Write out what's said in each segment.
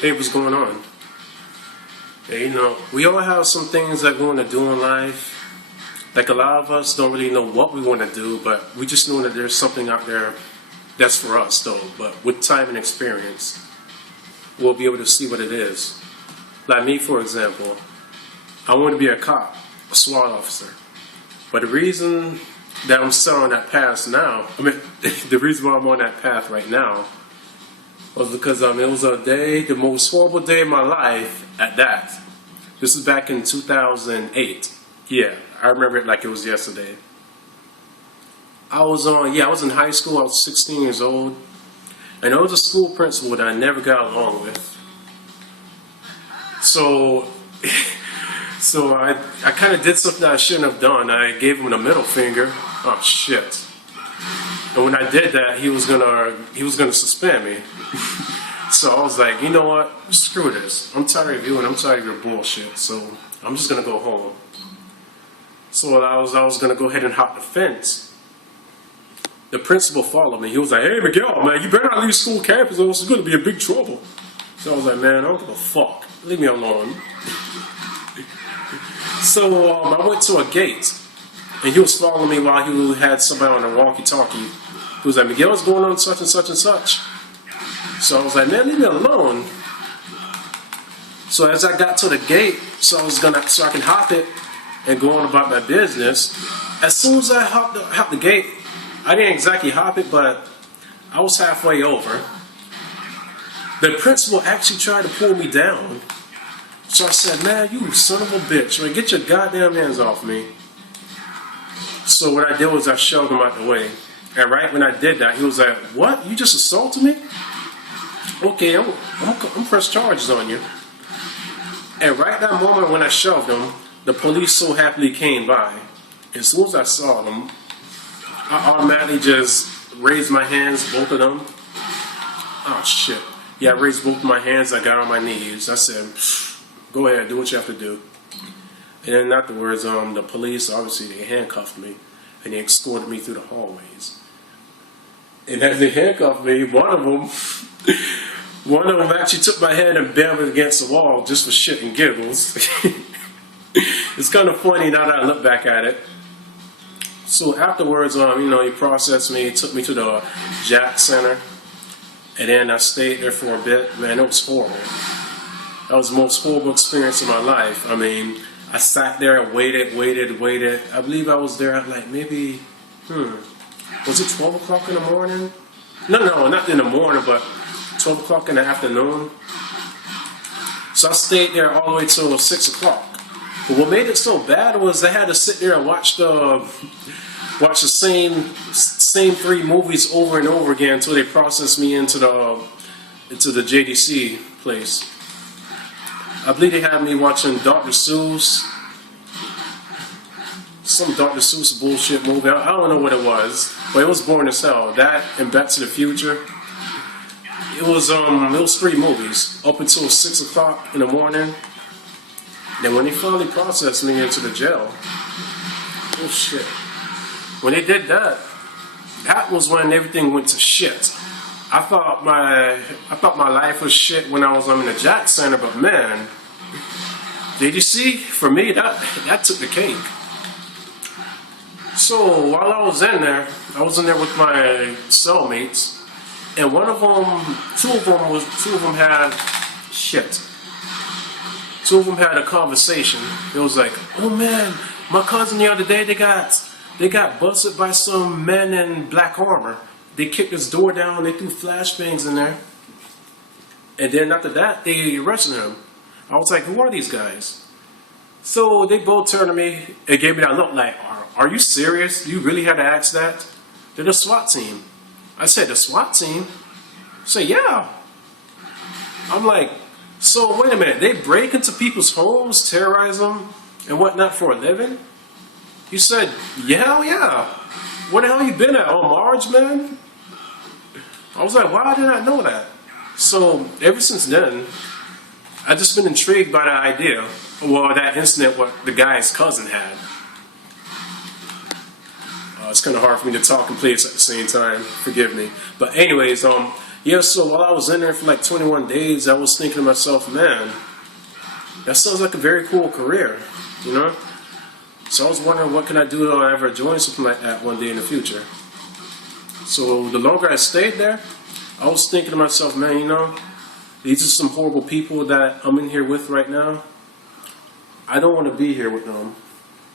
Hey, what's going on? Hey, we all have some things that we want to do in life. Like a lot of us don't really know what we want to do, but we just know that there's something out there that's for us, though. But with time and experience, we'll be able to see what it is. Like me, for example, I want to be a cop, a SWAT officer. But the reason that I'm still on that path now, the reason why I'm on that path right now, was because it was the most horrible day of my life at that. This is back in 2008. Yeah, I remember it like it was yesterday. I was in high school. I was 16 years old, and there was a school principal that I never got along with. So, I kind of did something I shouldn't have done. I gave him the middle finger. Oh shit! And when I did that, he was gonna suspend me. So I was like, you know what? Screw this. I'm tired of you and I'm tired of your bullshit. So I'm just gonna go home. So I was gonna go ahead and hop the fence. The principal followed me. He was like, "Hey Miguel, man, you better not leave school campus or else it's gonna be in big trouble." So I was like, "Man, I don't give a fuck. Leave me alone." So I went to a gate, and he was following me while he had somebody on a walkie-talkie. He was like, "Miguel, what's going on such and such and such?" So I was like, "Man, leave me alone." So as I got to the gate, so I can hop it and go on about my business. As soon as I hopped the gate, I didn't exactly hop it, but I was halfway over. The principal actually tried to pull me down. So I said, "Man, you son of a bitch, man, get your goddamn hands off me." So what I did was I shoved him out the way. And right when I did that, he was like, "What? You just assaulted me? Okay, I'm press charges on you." And right that moment when I shoved him, the police so happily came by. As soon as I saw them, I automatically just raised my hands, both of them. Oh shit. Yeah, I raised both of my hands, I got on my knees. I said, "Go ahead, do what you have to do." And then afterwards, the police, obviously, they handcuffed me. And they escorted me through the hallways. And as they handcuffed me, one of them actually took my head and banged it against the wall just for shit and giggles. It's kind of funny now that I look back at it. So afterwards, he processed me, took me to the Jack Center, and then I stayed there for a bit. Man, it was horrible. That was the most horrible experience of my life. I sat there and waited. I believe I was there at like maybe, was it 12 o'clock in the morning? No, not in the morning, but 12 o'clock in the afternoon. So I stayed there all the way till 6 o'clock. But what made it so bad was I had to sit there and watch the same three movies over and over again until they processed me into the JDC place. I believe they had me watching Dr. Seuss, some Dr. Seuss bullshit movie. I don't know what it was, but it was boring as hell. That and Back to the Future. It was three movies up until 6 o'clock in the morning. Then when they finally processed me into the jail, oh shit. When they did that, that was when everything went to shit. I thought my life was shit when I was in the Jack Center, but man, did you see? For me, that took the cake. So while I was in there with my cellmates, and two of them had a conversation. It was like, "Oh man, my cousin the other day they got busted by some men in black armor. They kicked his door down, they threw flashbangs in there. And then after that, they arrested him." I was like, "Who are these guys?" So they both turned to me and gave me that look like, "Are you serious? You really had to ask that?" "They're the SWAT team." I said, "The SWAT team?" I said, "Yeah." I'm like, "So wait a minute, they break into people's homes, terrorize them, and whatnot for a living?" He said, "Hell yeah. Where the hell you been at, on Mars, man?" I was like, "Why did I know that?" So ever since then, I've just been intrigued by that idea. Well, that incident what the guy's cousin had. It's kind of hard for me to talk and play at the same time. Forgive me. But anyways, Yeah, so while I was in there for like 21 days, I was thinking to myself, man, that sounds like a very cool career, you know? So I was wondering what can I do if I ever join something like that one day in the future. So the longer I stayed there, I was thinking to myself, man, you know, these are some horrible people that I'm in here with right now. I don't want to be here with them,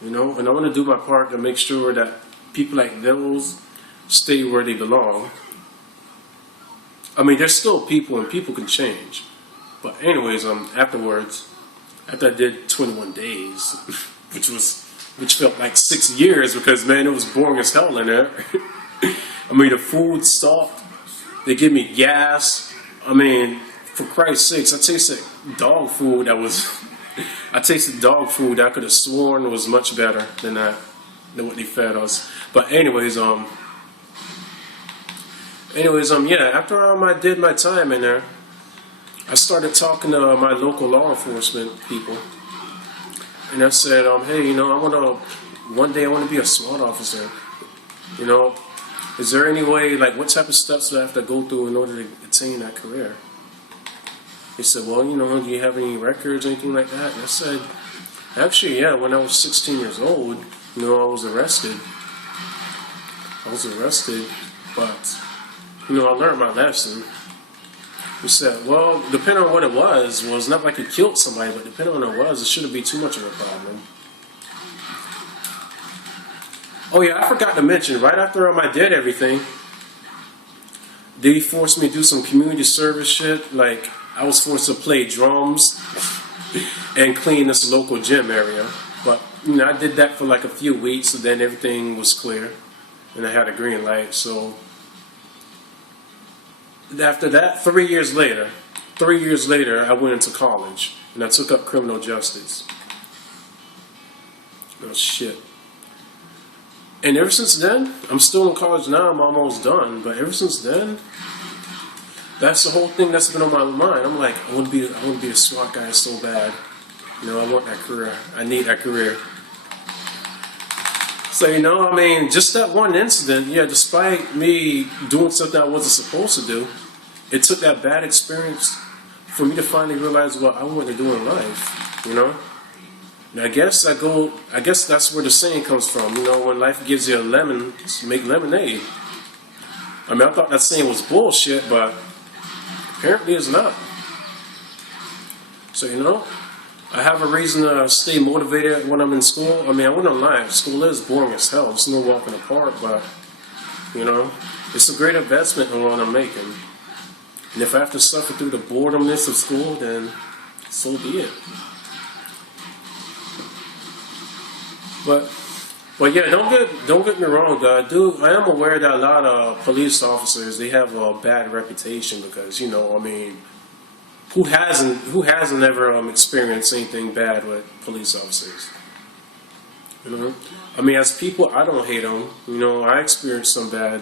you know, and I want to do my part to make sure that people like those stay where they belong. I mean, there's still people and people can change. But anyways, afterwards, after I did 21 days, which felt like 6 years because, man, it was boring as hell in there. I mean, the food sucked. They give me gas. I mean, for Christ's sakes, I tasted dog food that was... I tasted dog food that I could have sworn was much better than what they fed us. But anyways, yeah, after I did my time in there, I started talking to my local law enforcement people. And I said, hey, you know, one day I want to be a SWAT officer. You know, is there any way, like, what type of steps do I have to go through in order to attain that career? He said, well, you know, do you have any records or anything like that? And I said, actually, yeah, when I was 16 years old, you know, I was arrested. But, you know, I learned my lesson. He said, well, depending on what it was not like you killed somebody, but depending on what it was, it shouldn't be too much of a problem. Oh, yeah, I forgot to mention, right after I did everything, they forced me to do some community service shit, like, I was forced to play drums and clean this local gym area. But, you know, I did that for like a few weeks, and then everything was clear. And I had a green light. So, after that, 3 years later, I went into college. And I took up criminal justice. Oh, shit. And ever since then, I'm still in college now. I'm almost done. But ever since then... that's the whole thing that's been on my mind. I'm like, I want to be a SWAT guy so bad. You know, I want that career. I need that career. So, you know, I mean, just that one incident, yeah, despite me doing something I wasn't supposed to do, it took that bad experience for me to finally realize what I want to do in life, you know? And I guess that's where the saying comes from, you know, when life gives you a lemon, make lemonade. I mean, I thought that saying was bullshit, but apparently it's not. So, you know, I have a reason to stay motivated when I'm in school. I mean, I wouldn't lie, school is boring as hell. It's no walk in the park, but, you know, it's a great investment in what I'm making. And if I have to suffer through the boredomness of school, then so be it. But yeah, don't get me wrong, though. I am aware that a lot of police officers, they have a bad reputation because, you know, I mean, who hasn't ever experienced anything bad with police officers? You know, I mean, as people, I don't hate them. You know, I experienced some bad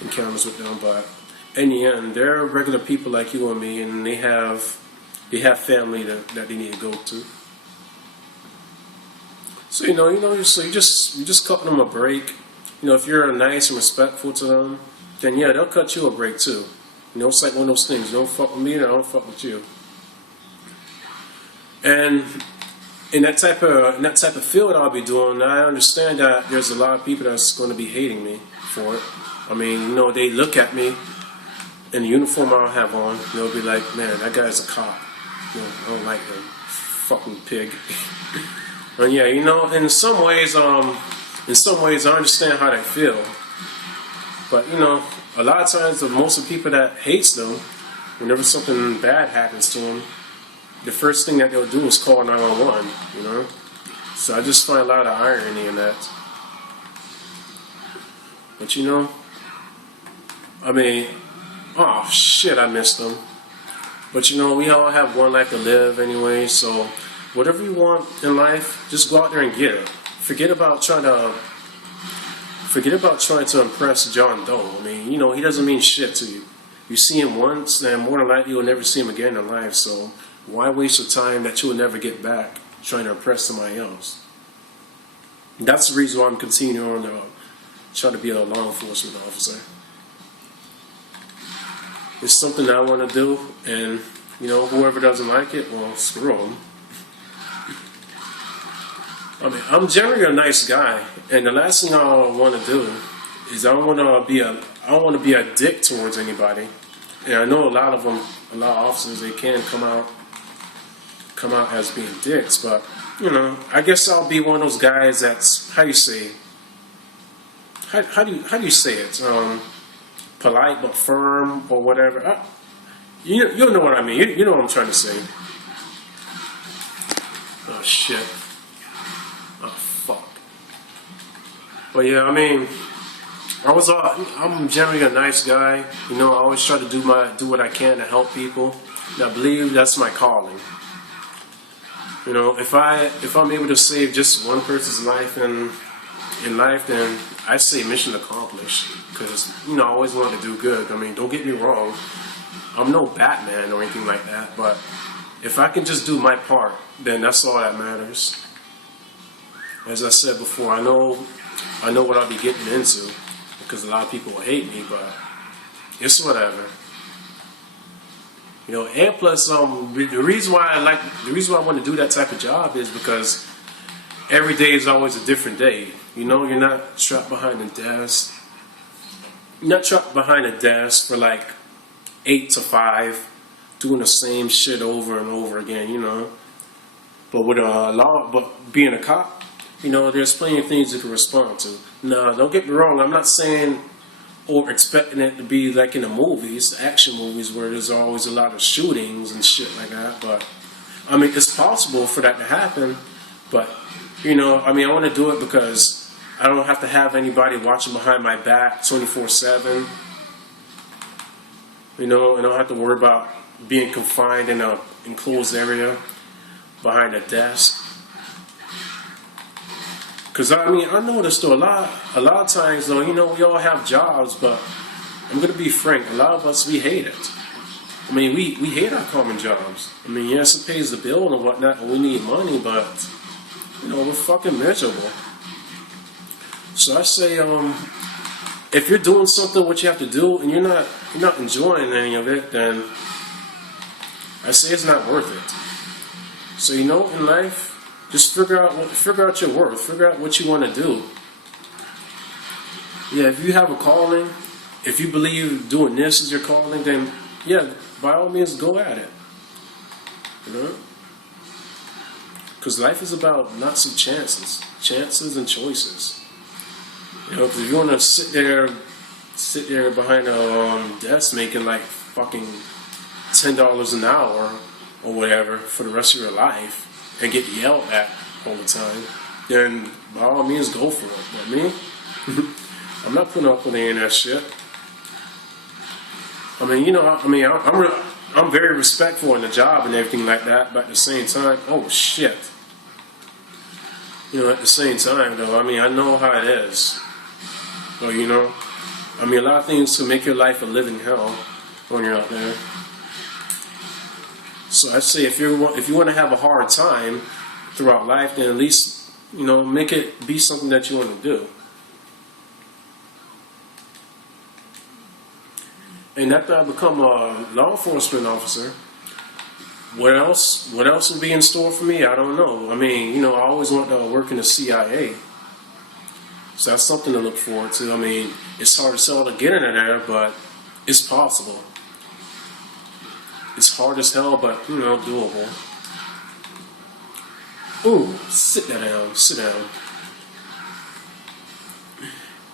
encounters with them, but in the end, they're regular people like you and me, and they have family that they need to go to. So so you just cut them a break. You know, if you're nice and respectful to them, then yeah, they'll cut you a break too. You know, it's like one of those things. You don't fuck with me, and I don't fuck with you. And in that type of field I'll be doing, I understand that there's a lot of people that's going to be hating me for it. I mean, you know, they look at me in the uniform I'll have on, and they'll be like, man, that guy's a cop. You know, I don't like him. Fucking pig. And yeah, you know, in some ways I understand how they feel. But, you know, a lot of times, most of the people that hates them, whenever something bad happens to them, the first thing that they'll do is call 911, you know? So I just find a lot of irony in that. But, you know, I mean, oh, shit, I missed them. But, you know, we all have one life to live anyway, so whatever you want in life, just go out there and get it. Forget about trying to impress John Doe. I mean, you know, he doesn't mean shit to you. You see him once, and more than likely you'll never see him again in life, so why waste your time that you will never get back trying to impress somebody else? And that's the reason why I'm continuing on to try to be a law enforcement officer. it's something that I want to do, and whoever doesn't like it, well, screw them. I mean, I'm generally a nice guy, and the last thing I want to do is I don't want to be a dick towards anybody. And I know a lot of officers, they can come out as being dicks, but I guess I'll be one of those guys that's, how do you say it? Polite but firm or whatever. You know what I mean. You know what I'm trying to say. Oh shit. Oh fuck. But yeah, I mean, I'm generally a nice guy. I always try to do what I can to help people. And I believe that's my calling. If I'm able to save just one person's life in life, then I say mission accomplished. Because I always want to do good. I mean, don't get me wrong. I'm no Batman or anything like that, but if I can just do my part, then that's all that matters. As I said before, I know what I'll be getting into, because a lot of people will hate me, but it's whatever. And plus, the reason why I want to do that type of job is because every day is always a different day. You're not trapped behind a desk. You're not trapped behind a desk for like 8 to 5, doing the same shit over and over again. But but being a cop, there's plenty of things you can respond to. Now, don't get me wrong. I'm not saying or expecting it to be like in the movies, the action movies, where there's always a lot of shootings and shit like that. But I mean, it's possible for that to happen. But I want to do it because I don't have to have anybody watching behind my back 24/7. I don't have to worry about being confined in an enclosed area behind a desk. Because I noticed though, a lot of times though, we all have jobs, but I'm gonna be frank, a lot of us, we hate it. I mean, we hate our common jobs. I mean, yes, it pays the bill and whatnot, and we need money, but we're fucking miserable. So I say, if you're doing something what you have to do and you're not enjoying any of it, then I say it's not worth it. So in life, just figure out your worth. Figure out what you want to do. Yeah, if you have a calling, if you believe doing this is your calling, then yeah, by all means go at it. Because life is about lots of chances and choices. Because if you want to sit there behind a desk making like fucking $10 an hour or whatever for the rest of your life, and get yelled at all the time, then by all means go for it. But me, I'm not putting up with any of that shit. I mean, I'm very respectful in the job and everything like that, but at the same time, oh shit. At the same time though, I know how it is. So, a lot of things can make your life a living hell when you're out there. So I say if you want to have a hard time throughout life, then at least make it be something that you want to do. And after I become a law enforcement officer, what else will be in store for me? I don't know. I always want to work in the CIA. So that's something to look forward to. It's hard as hell to get into there, but it's possible. It's hard as hell, but doable. Ooh, sit down.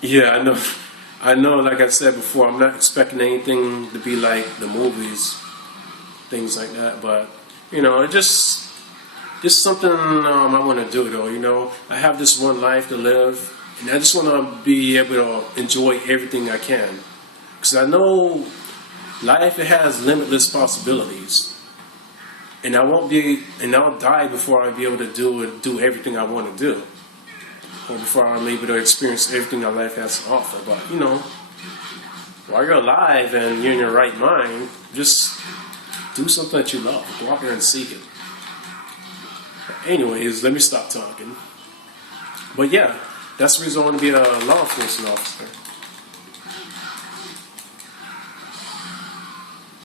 Yeah, I know. Like I said before, I'm not expecting anything to be like the movies, things like that. But it's just something I want to do though. I have this one life to live, and I just want to be able to enjoy everything I can, because I know life, it has limitless possibilities, and I'll die before I'll be able to do everything I want to do, or before I'm able to experience everything that life has to offer. But while you're alive and you're in your right mind, just do something that you love. Go out there and seek it. Anyways, let me stop talking. But yeah, that's the reason I want to be a law enforcement officer.